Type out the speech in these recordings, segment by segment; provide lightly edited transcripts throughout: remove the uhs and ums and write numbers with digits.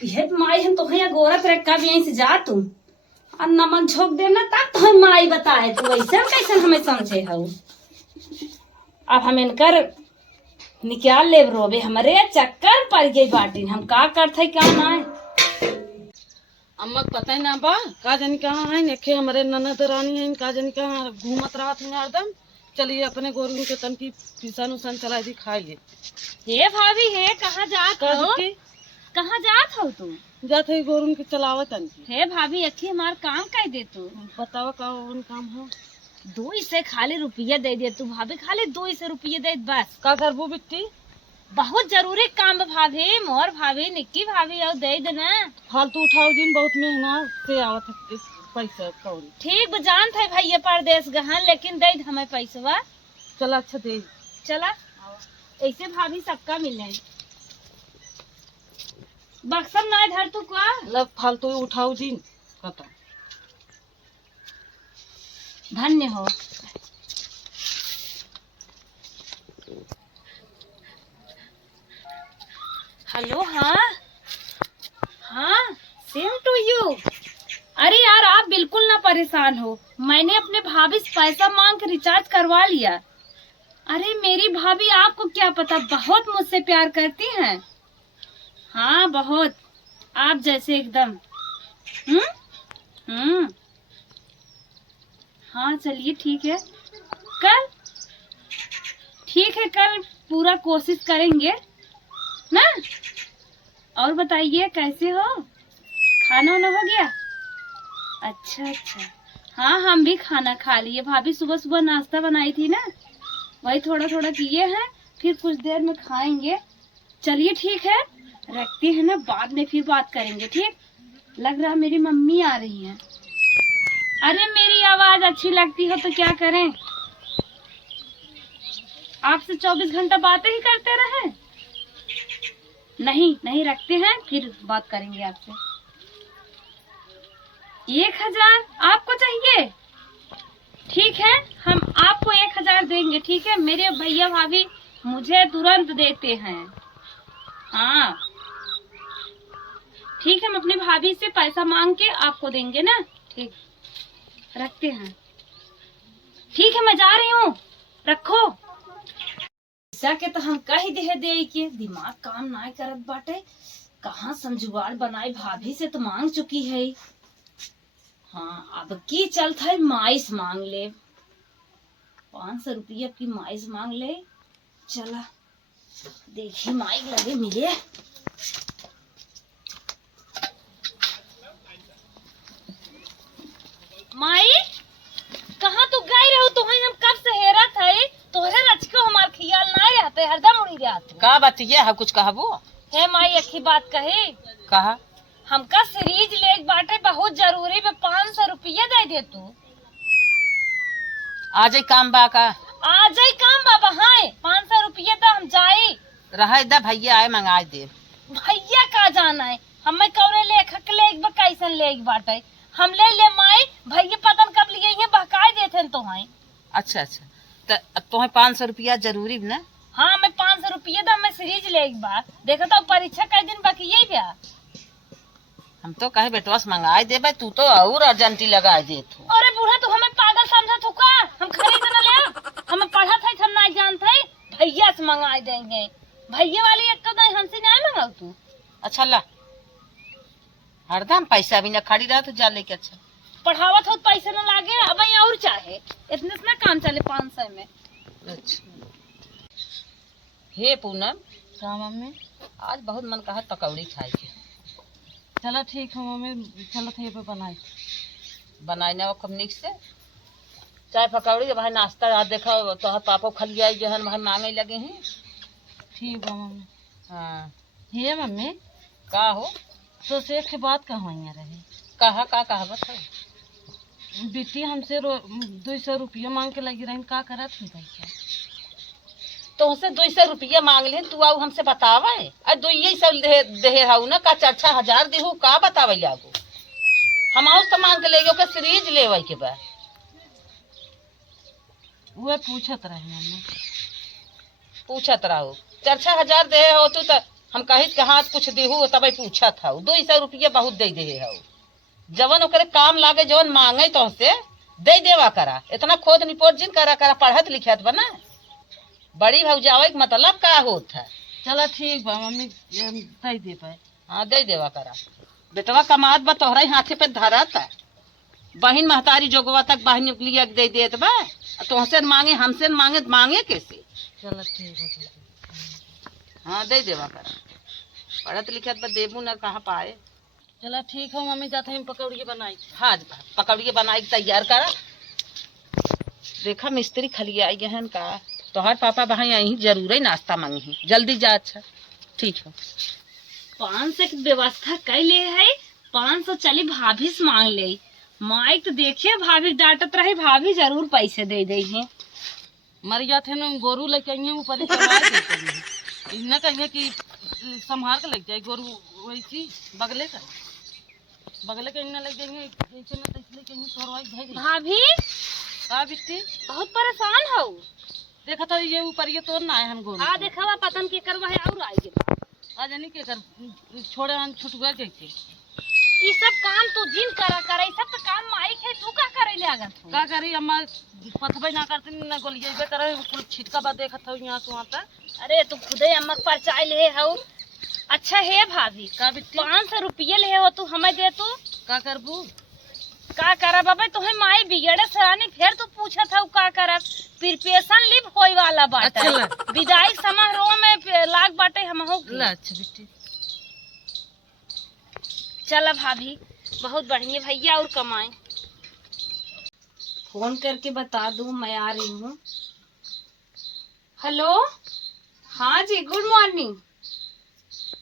ये माई हम तो यहाँ गोरत रखा भी यहीं से जा तुम और नमक झोंक देना तब तो हम माई बताए तू ऐसे कैसे हमें समझे हो। अब हम इनकर निकाल ले रोबे हमारे चक्कर पड़ गई बाटी हम का करते क्या ना अम्मा पता ही ना बा का जानी कहाँ है नेखे हमारे ननद रानी है का जानी कहाँ घूमत रहा थे हरदम। चलिए अपने गोरू के तन की पिसन उसन चला दी खाई ले। हे भाभी हे कहाँ जात हो कहाँ जात हो तुम जाते गोरू के चलावा तन की। हे भाभी अखी हमार काम कह दे तू बतावा का उन काम हो। 2 से खाली रुपया दे दे तू भाभी खाली 2 से रुपया दे बस। का करबू बिट्टी बहुत जरूरी काम भाभी मोर भाभी निक्की भाभी और दे देना। फालतू उठाओ दिन बहुत मेहनत से आवत है पैसा कौड़ी। ठीक जान थे भैया परदेश गहन लेकिन दे हमें पैसवा। चला अच्छा दे चला ऐसे भाभी सबका मिले बक्सम ना धर तू का लब फालतू उठाओ दिन कता धन्य हो। हेलो हाँ हाँ सेम टू यू। अरे यार आप बिल्कुल ना परेशान हो मैंने अपने भाभी से पैसा मांग के रिचार्ज करवा लिया। अरे मेरी भाभी आपको क्या पता बहुत मुझसे प्यार करती हैं। हाँ बहुत आप जैसे एकदम। हाँ चलिए ठीक है कल ठीक है कल पूरा कोशिश करेंगे ना। और बताइए कैसे हो खाना वाना हो गया। अच्छा अच्छा हाँ हम भी खाना खा लिए भाभी सुबह सुबह नाश्ता बनाई थी ना वही थोड़ा थोड़ा किए हैं फिर कुछ देर में खाएंगे। चलिए ठीक है रखते हैं ना बाद में फिर बात करेंगे ठीक। लग रहा मेरी मम्मी आ रही है। अरे मेरी आवाज अच्छी लगती हो तो क्या करें आपसे 24 घंटा बातें ही करते रहे। नहीं नहीं रखते हैं फिर बात करेंगे आपसे। 1000 आपको चाहिए ठीक है हम आपको 1000 देंगे ठीक है। मेरे भैया भाभी मुझे तुरंत देते हैं। हाँ ठीक है हम अपनी भाभी से पैसा मांग के आपको देंगे ना ठीक रखते हैं। ठीक है मैं जा रही हूँ रखो। के तो हम कह दे के दिमाग काम ना करत बाटे कहाँ समझुआर बनाए भाभी से तो मांग चुकी है। हाँ अब की चलता है माइस मांग ले 500 रुपया की माइस मांग ले। चला देखी माइक लगे मिले। माई कहाँ तू गई रहो तुम्हें हम कब से हेरा थे तोहरे रचको हमार ख्याल ना रहते हरदम उड़ी रहते। का बतिया है कुछ कहबो हे माई अखी बात कहे कहा हमका सीरीज ले बाटे बहुत जरूरी में 500 रुपया दे दे तू। आज ही काम बा का आज ही काम बाबा हाँ 500 रुपया तो हम जाए रहा दा भैया आए मंगा दे। भैया का जाना है हमें कौने लेखक ले कैसन ले बाटे हम ले माई भैया पतन कब लिए हैं बहकाए देते तो हैं। अच्छा अच्छा तो तुम्हें 500 रुपया जरूरी ना। हाँ मैं 500 रुपया दा मैं सीरीज ले एक बार देखा तो परीक्षा कई दिन बाकी यही भैया। हम तो कहे बेटवा से मंगाए दे भाई तू तो और अर्जेंटी लगा दे तू। अरे बूढ़ा तू हमें पागल समझा तू का हम खरीद न ले हमें पढ़ा था हम ना जानते भैया से मंगाए देंगे भैया वाली एक तो हमसे नहीं मंगाओ तू। अच्छा ला हरदम पैसा भी न खड़ी रहा तो जा लेके। अच्छा पढ़ावत हो पैसा न लागे अब और चाहे इतने से ना काम चले 500 में। अच्छा हे पूनम क्या मम्मी आज बहुत मन कहा पकौड़ी खाए के। चलो ठीक है मम्मी चलो थे पे बनाए ना कब निक से चाय पकौड़ी भाई नाश्ता आज देखो तो पापा खलिया जो है भाई मांगे लगे हैं। ठीक है मम्मी। हाँ हे मम्मी का हो तो से के बात कहाँ रहे कहा का कहावत है बेटी हमसे 200 रुपया मांग के लगी रही का करत है पैसा तो उसे 200 रुपया मांग ले तू आऊ हमसे बतावा है 200 दे हाउ ना का 4-6 देहू का बतावे आगो हम आऊ तो मांग के ले गयो सीरीज लेवे के बा वो पूछत रहे मम्मी पूछत रहो 4-6 हजार दे हो तू तो हम कहित के हाथ कुछ देहू तब पूछा था 200 रुपया बहुत दे दे हो जवन ओकरे काम लागे जवन मांगे तो से दे देवा करा इतना खोद निपोट जिन करा करा पढ़त लिखत बना बड़ी भौजावे के मतलब का होत है। चलो ठीक बा मम्मी दे दे पाए। हाँ दे देवा करा बेटवा कमात बा तोहरा हाथे पे धरत है बहन महतारी जोगवा तक बहन लिया दे देत बा तुहसे मांगे हमसे मांगे मांगे कैसे। चलो ठीक है। हाँ दे देवा करा पढ़त लिखत बा देबू न कहाँ पाए। चलो ठीक हो मम्मी जाते हम पकौड़ी बनाई। हाँ पकौड़ी बनाई तैयार करा। देखा मिस्त्री खलिया आई गहन का तोहर पापा भाई आई जरूर ही नाश्ता मांगी जल्दी जा। अच्छा ठीक है 500 की व्यवस्था कर ले है 500 चली भाभी से मांग ले माइक तो देखिए भाभी डांटत रही भाभी जरूर पैसे दे दे है। मर जाते न गोरू लेके आई ऊपर इतना कहिए कि संभाल के लग जाए गोरू वैसी बगले का इतना लग जाएंगे ऐसे न तैसे कहीं तोरवाई भेज भाभी का बिट्टी बहुत परेशान हो। देखा था ये ऊपर ये तोड़ ना है हम गोरू आ देखा पतन के करवा है और आएगी आज नहीं के कर छोड़े हम छुटुआ जैसे ये सब काम तू जिन करा करे सब तो काम माइक है तू का करे ले आगत हो का करी अम्मा पथबे ना करते ना गोलिए करे कुल छिटका बा देखत हो यहाँ से वहाँ तक। अरे तू खुदे अम्मक परचाई ले हो। अच्छा है भाभी का बिट्टी 500 रुपये ले हो तू हमें दे तू का करबू का करा बाबा तुम्हें माई बिगड़े सरानी फिर तू पूछा था का करब प्रिपरेशन लिप होई वाला बाटे अच्छा विदाई समारोह में लाग बाटे हम हो अच्छा बिट्टी चला भाभी बहुत बढ़िया भैया और कमाए फोन करके बता दूं मैं आ रही हूँ। हेलो हाँ जी गुड मॉर्निंग।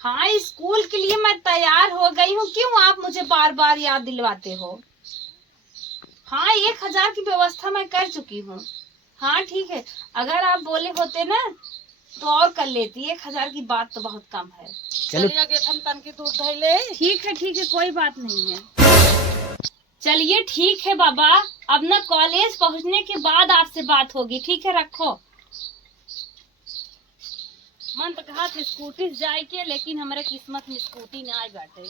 हाँ स्कूल के लिए मैं तैयार हो गई हूँ क्यों आप मुझे बार बार याद दिलवाते हो। हाँ 1000 की व्यवस्था मैं कर चुकी हूँ। हाँ ठीक है अगर आप बोले होते ना तो और कर लेती 1000 की बात तो बहुत कम है। चलिए आगे हम तन के दूध धैले ठीक है कोई बात नहीं है। चलिए ठीक है बाबा अब ना कॉलेज पहुँचने के बाद आपसे बात होगी। ठीक है रखो। मन तो कहा था स्कूटी से जाए के लेकिन हमारे किस्मत में स्कूटी ना आए बाटे।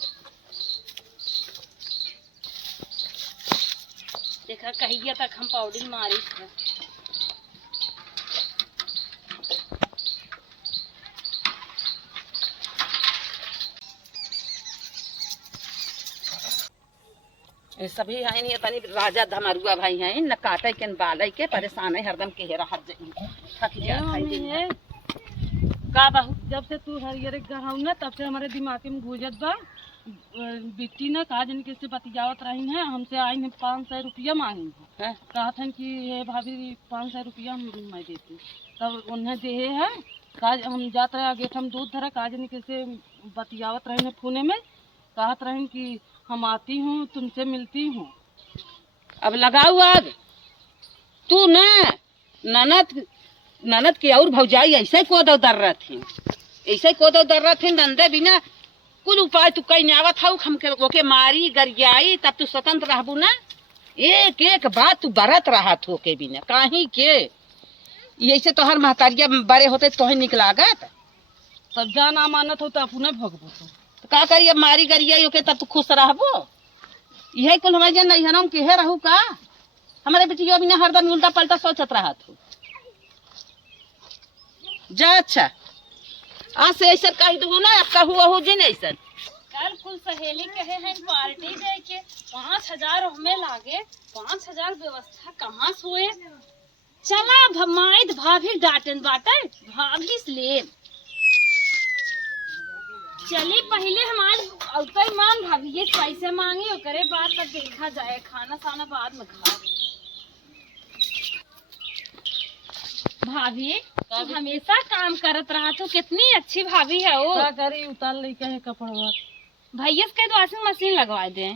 देखा कहिए तक हम पौड़ी मारी थे। सभी है नहीं तनी राजा धमरुआ भाई हैं न काटे के न बाले के परेशान है हरदम के राहत थक गया है का बहू जब से तू हरियर गहाऊ ना तब से हमारे दिमाग में गुजत बा बिट्टी ना कहा जन किससे बतियावत रही है हमसे आई है 500 रुपया मांगी है कहा था कि ये भाभी 500 रुपया मैं देती तब उन्हें दे है काज हम जात रहे आगे हम दूध धरा कहा जन किससे बतियावत रही है पुणे में कहत रही कि हम आती हूँ तुमसे मिलती हूँ। अब लगाऊ आग तू न ननद की और भौजाई ऐसे कोदो दर रही ऐसे कोदो दर रही नंदे बिना कुल उपाय तू कहीं आवत हूँ हम ओके मारी गरियाई तब तू स्वतंत्र रहबू ना एक एक बात तू बरत रहा थो के बिना कहीं के ऐसे तोहर महतारिया बड़े होते तो निकलागत तब जाना मानत हो तो अपने भोगबू तो का करिए मारी गरियाई ओके तब तू खुश रहबो यही कुल हमारे जन नहीं हम के रहू का हमारे बेटिया बिना हरदम उल्टा पलटा सोचत रहा थू जा। अच्छा आज से ऐसा कह दू ना अब कहू अहू जिन ऐसा कल कुल सहेली कहे हैं पार्टी दे के 5000 हमें लागे 5000 व्यवस्था कहाँ से हुए। चला भमाइत भाभी डांटन बाटे भाभी से ले चली पहले हमारे अवतर मान भाभी ये पैसे मांगे और करे बाद तक देखा जाए खाना साना बाद में खा। भाभी तो हमेशा काम करत रहा तो कितनी अच्छी भाभी है वो का करी उतार ले के कपड़वा भैया के वॉशिंग मशीन लगवा दे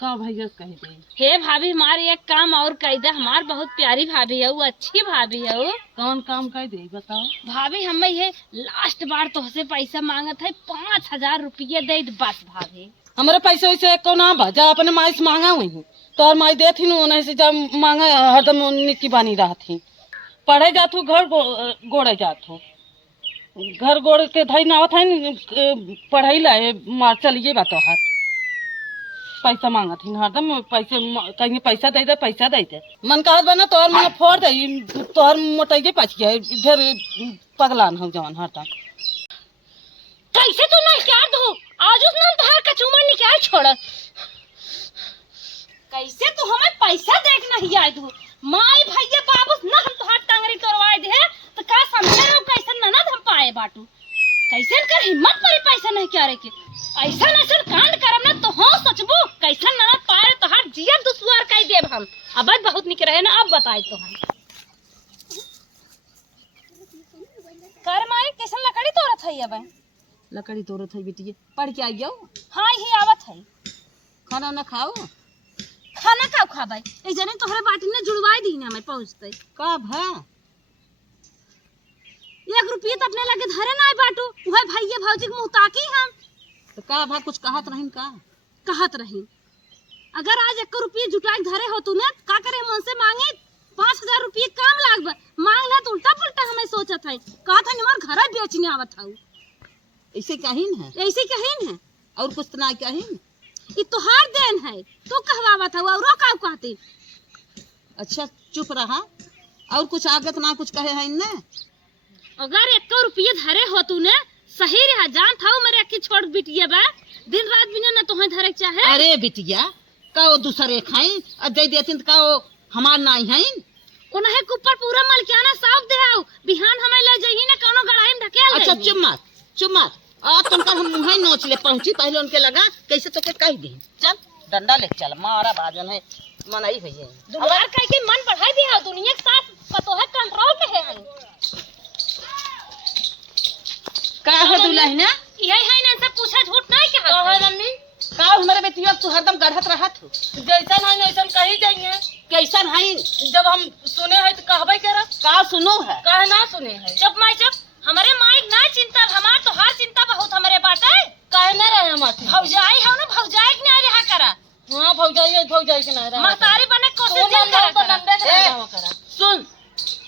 का भैया कह दे हे भाभी हमारी एक काम और कह दे हमार बहुत प्यारी भाभी है वो अच्छी भाभी है वो कौन काम कह दे बताओ। भाभी हमें ये लास्ट बार तुहसे पैसा मांगत है 5000 रुपया दे बस भाभी हमारे पैसे वैसे को ना भजा अपने माई से मांगा हुई तो और माई देती न से जब मांगा हरदम निकी बानी रहा थी पढ़े जातू घर गोड़े जातू घर गोड़ के धई नावत है पढ़ाई लाए मार चलिए बा तोहार पैसा मांगत ही हरदम पैसे कहीं पैसा दे दे मन कहत बना तोहर मन फोड़ दे तोहर मोटाइए पच गया इधर पगलान हो जवान हरदम कैसे तू निकाल दो आज उस नाम तहार कचूमर निकाल छोड़ कैसे तू हमें पैसा देख नहीं आए तू माई भैया बाबू ना हम तोहार टंगरी तोड़वाए दे तो का समझे हो कैसे ननद हम पाए बाटू कैसे कर हिम्मत परी पैसा नहीं क्या रे के ऐसा नसल कांड करम ना तो हो सचबो कैसा ननद पाए तोहार जिया दुश्वार कह देब हम अब बहुत निक रहे ना अब बताए तो हम कर माई कैसन लकड़ी तोड़त है अब लकड़ी तोड़त है बेटी पढ़ के आई जाओ हां ही आवत है खाना न खाओ खाना का खाबै ए जने तोहरे बाटी ने जुड़वाई दी ना मैं पहुंचते कब है 1 रुपया तो अपने लगे धरे ना बाटू वह भैया भौजी के मुंह ताकी हम तो का भा कुछ कहत रहिन का कहत रही अगर आज 1 रुपया जुटाई धरे हो तू ने का करे मन से मांगे 5000 रुपया काम लागब मांग ना तो उल्टा पुल्टा हमें सोचत है कहत है हमार घर बेचने आवत हूं ऐसे कहिन है ऐसे कहिन है और कुछ ना कहिन ये तोहार देन है तू कहवावत हवा और का कहती अच्छा चुप रहा और कुछ आगत ना कुछ कहे है ने अगर 1 रुपया धरे हो तू ने सही रहा जान था मेरे की छोड़ बिटिया बा दिन रात बिना ना तोहे धरे चाहे अरे बिटिया का वो दूसरे खाई और दे देतिन का वो हमार नहीं है उन्हें ऊपर पूरा मलकियाना साफ दे आओ बिहान हमें ले जही ना कोनो गड़ाई में ढकेल अच्छा चुप मत आ तुमका हम मुंह नोच ले पहुंची पहले उनके लगा कैसे तो के कह दी चल डंडा ले चल मारा बाजन है मनाई भैया दुलार कह के मन बढ़ाई दिया दुनिया के साथ पतो है कंट्रोल पे है का है दुल्हन यही है ना सब पूछा झूठ नहीं के हाथ है मम्मी का हमारे बेटिया तू हरदम गढ़त रहत हो जैसन है वैसन कही जाइए कैसन है जब हम सुने हैं तो कहबे करब का सुनो है काहे ना सुने हैं चुप माई चुप हमारे माइक ना चिंता हमार तो हर चिंता बहुत हमारे बाटे काहे ना रहे हमारे भौजाई है ना भौजाई के नहीं रहा करा हां भौजाई के ना रहा महतारी बने कोशिश करा सुन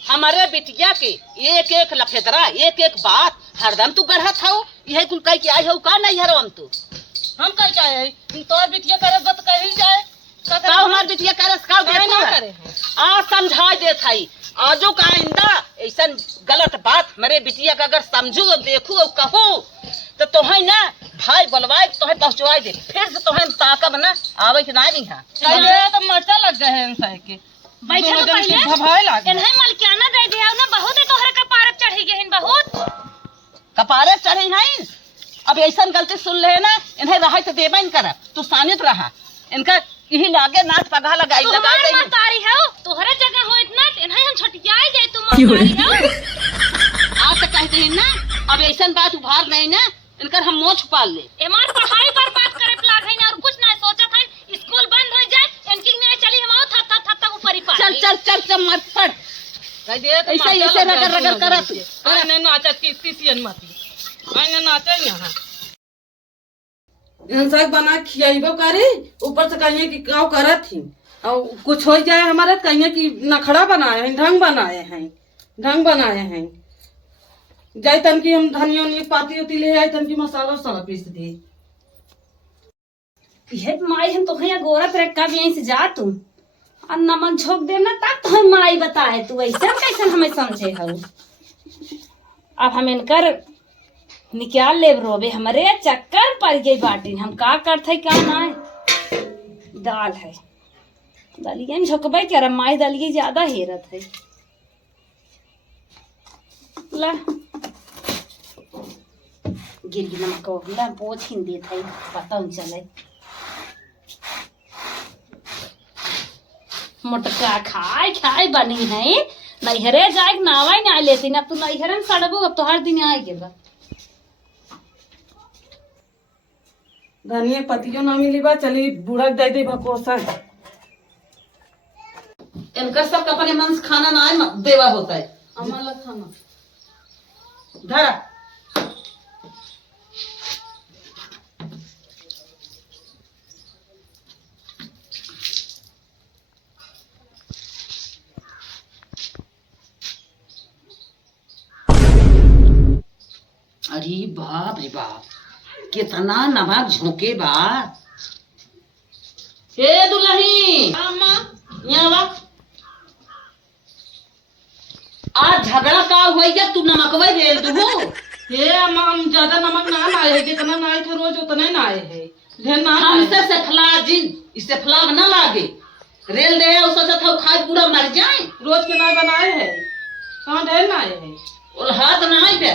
हमारे बिटिया के एक एक लफेदरा एक एक बात हरदम तू गढ़त हो यही कुल कह के आई हो का नहीं हरम तू हम कह के आए तो बिटिया करे बत कही जाए का हमार बिटिया करे का ना करे आ समझा देत हई आजो का आइंदा ऐसा गलत बात मेरे बिटिया का अगर समझू और देखू और कहू तो तोहे ना भाई बोलवाए तोहे पहुंचवाई दे फिर से तोहे ताकब ना आवे के ना नहीं कहिए तो मरचा लग गए हैं इंसान के बैठा तो पहले भभाए लागे इन्हें मलकियाना दे दिया ना बहुत है तोहरे का पारक चढ़ी गए हैं बहुत कपारे चढ़े हैं अब ऐसा गलती सुन ले ना इन्हें रहा तो देबा इन कर तू सानित रहा इनका यही लागे नाच पगा लगाई लगा दे महतारी है तोहरे जगह हो इतना इन्हें हम छटियाई जाए तू महतारी है आज तक कहते हैं ना अब ऐसा बात उभार नहीं ना इनकर हम मोछ पाल ले एमार पढ़ाई पर बात करे लाग है और कुछ ना सोचा था स्कूल बंद हो जाए इनकी नहीं चली हम था तक ऊपर ही पार चल मत पड़ कह दे ऐसा ऐसे रगड़ करत अरे नाचा तीसियन मती आने नाचे यहां इंसान बना खियाइबो करे ऊपर से कहिए कि गाँव करत थी और कुछ हो जाए हमारे कहिए कि नखड़ा बनाए हैं ढंग बनाए हैं जाए तन की हम धनिया पाती उती ले आए तन की मसाला वसाला पीस दे ये माई हम तो यहाँ गोरत रख का भी यहीं से जा तुम और नमक झोंक दे ना तब तो हम माई बताए तू ऐसा कैसे हमें समझे हो अब हम इनकर निकाल ले रोबे हमारे चक्कर पड़ गई बाटी हम का करते क्या ना दाल है दलिया झोंकबे क्या माई दलिया ज्यादा हेरत है ला गिर गिर नमक ला पोछ हिंदी था पता नहीं चले मोटका खाए बनी है नैहरे जाए नावा ना लेती अब तू नैहरे में सड़बू अब तो हर दिन आए गे धनिया पतियों ना मिली बा चली बुढ़क दे दे भकोसा इनका सब अपने मन से खाना ना आए देवा होता है अमला खाना धरा अरे बाप रे बाप, कितना नमक झोंके बा। हे दुल्ही, यहाँ बा। आज झगड़ा का हुआ क्या, तू नमकवे रेल दू? हे अम्मा, हम ज्यादा नमक ना लाए है, जितना नाए थे रोज उतने नाए है, ढेर ना हमसे सेफला जिन, इससे फलाव न लागे। रेल दे सोचा था खाए पूरा मर जाए। रोज के नाए बनाए है, कहाँ ढेर नाए है। उल्हात नहीं पे,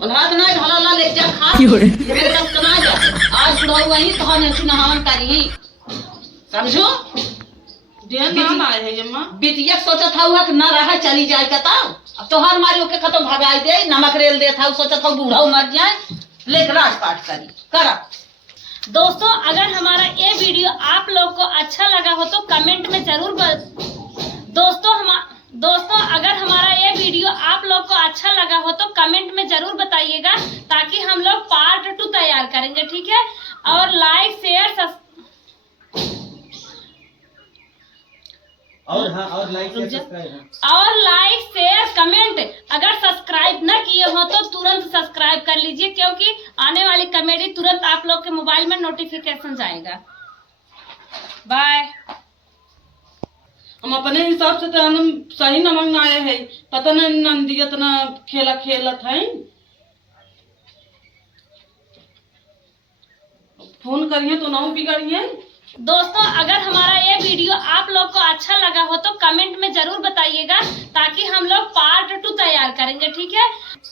उल्हात नहीं ढला ला ले जा खा। मेरे पास कना जा, आज बुढ़ा वही तो हम नहावन करी, समझो। ढेर ना नाए है अम्मा। बिटिया सोचा था हुआ कि न रहा चली जाए कता, अब तोहार मारी ओके खत्म भगाई दे, नमक रेल दे था, सोचा था बूढ़ा मर जाए, लेकर राजपाट करी करा। दोस्तों अगर हमारा ये वीडियो आप लोग को अच्छा लगा हो तो कमेंट में जरूर दोस्तों अगर हमारा ये वीडियो आप लोग को अच्छा लगा हो तो कमेंट में जरूर बताइएगा, ताकि हम लोग पार्ट 2 तैयार करेंगे, ठीक है। और लाइक शेयर और लाइक शेयर कमेंट, अगर सब्सक्राइब न किए हो तो तुरंत सब्सक्राइब कर लीजिए, क्योंकि आने वाली कॉमेडी तुरंत आप लोग के मोबाइल में नोटिफिकेशन जाएगा। बाय। हम अपने हिसाब से तो हम सही नमक नाए है, पता नहीं नंदी इतना खेलत है। फोन करिए तो ना बिगड़िए। दोस्तों अगर हमारा ये वीडियो आप लोग को अच्छा लगा हो तो कमेंट में जरूर बताइएगा, ताकि हम लोग पार्ट 2 तैयार करेंगे, ठीक है।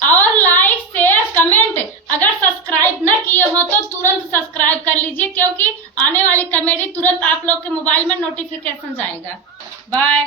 और लाइक शेयर कमेंट, अगर सब्सक्राइब न किए हो तो तुरंत सब्सक्राइब कर लीजिए, क्योंकि आने वाली कॉमेडी तुरंत आप लोग के मोबाइल में नोटिफिकेशन जाएगा। बाय।